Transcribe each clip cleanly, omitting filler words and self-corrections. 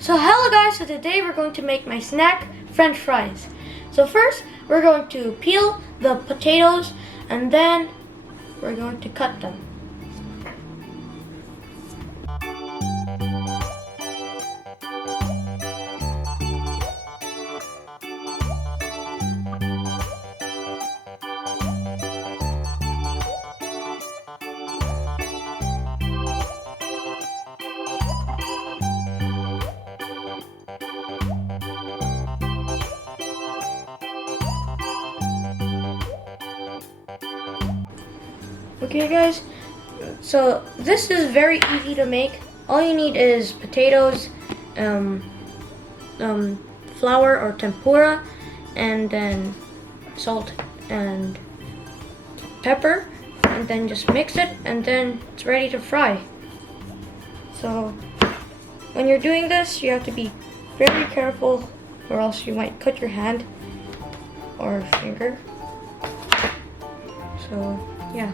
So hello guys, so today we're going to make my snack French fries. So first we're going to peel the potatoes and then we're going to cut them. Okay guys, so this is very easy to make. All you need is potatoes, flour or tempura, and then salt and pepper, and then just mix it and then it's ready to fry. So when you're doing this, you have to be very careful or else you might cut your hand or finger. So yeah.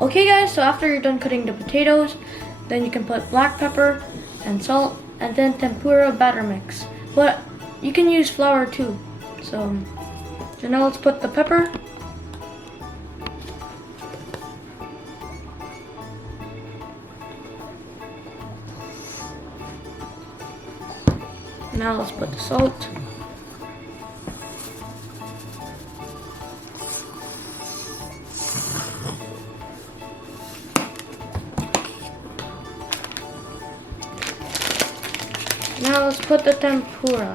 Okay guys, so after you're done cutting the potatoes, then you can put black pepper and salt and then tempura batter mix. But you can use flour too. So now let's put the pepper. Now let's put the salt. Now let's put the tempura.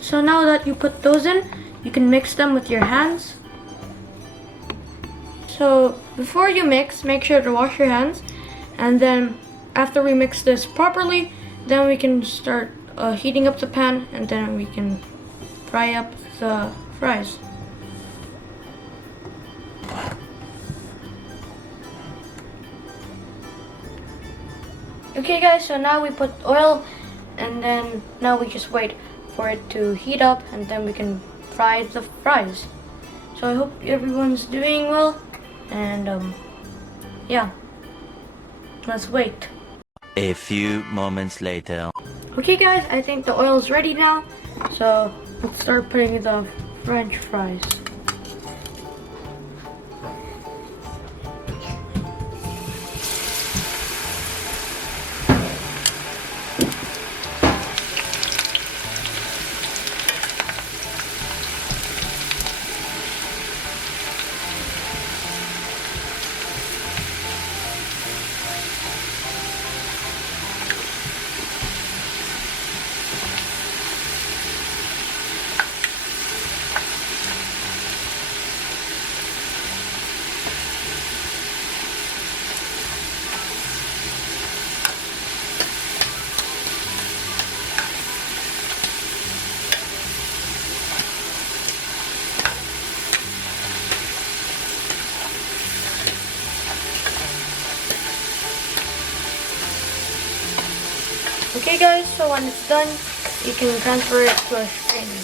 So now that you put those in, you can mix them with your hands. So before you mix, make sure to wash your hands, and then after we mix this properly, then we can start heating up the pan, and then we can fry up the fries. Okay guys, so now we put oil, and then now we just wait for it to heat up, and then we can fry the fries. So I hope everyone's doing well. And yeah, let's wait. A few moments later. Okay guys, I think the oil is ready now, so let's start putting the French fries. Okay guys, so when it's done, you can transfer it to a strainer.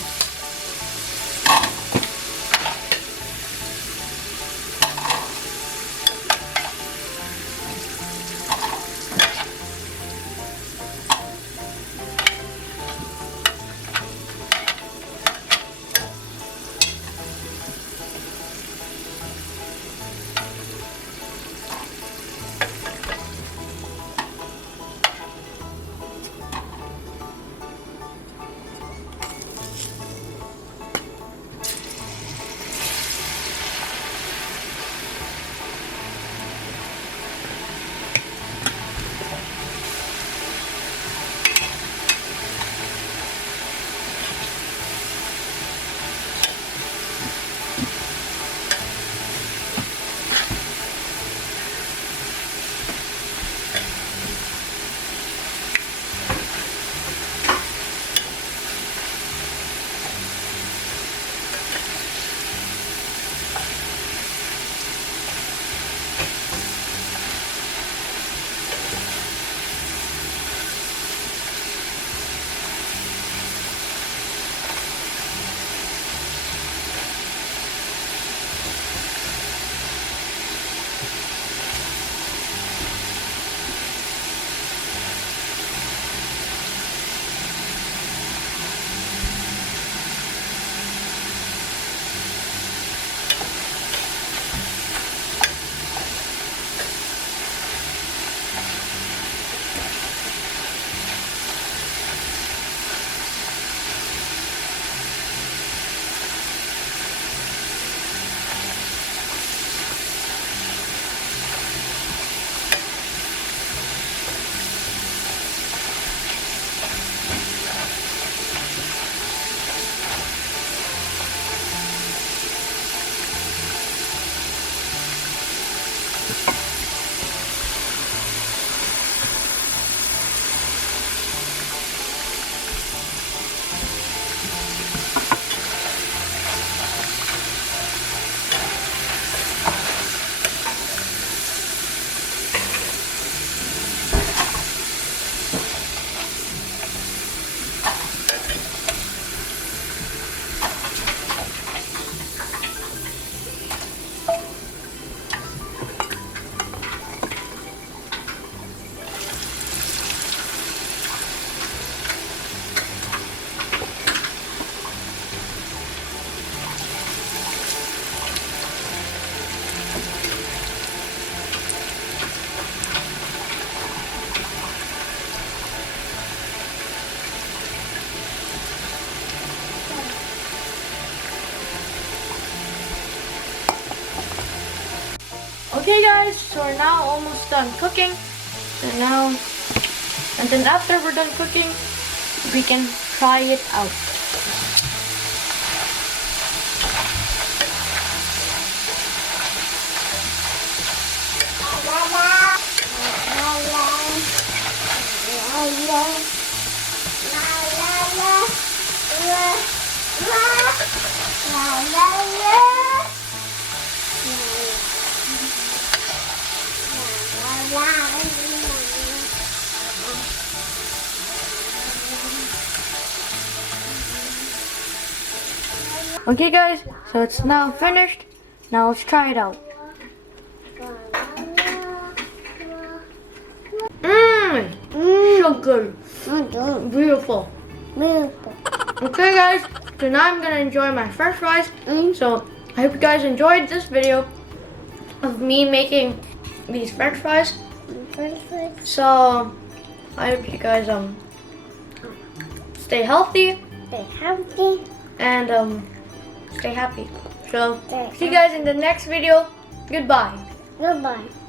Okay guys, so we're now almost done cooking. And then after we're done cooking, we can try it out. Okay guys, so it's now finished. Now let's try it out. So good. Beautiful. Okay guys, so now I'm gonna enjoy my french fries. So I hope you guys enjoyed this video of me making these french fries. So I hope you guys stay healthy and stay happy. So see you guys in the next video. Goodbye. Goodbye.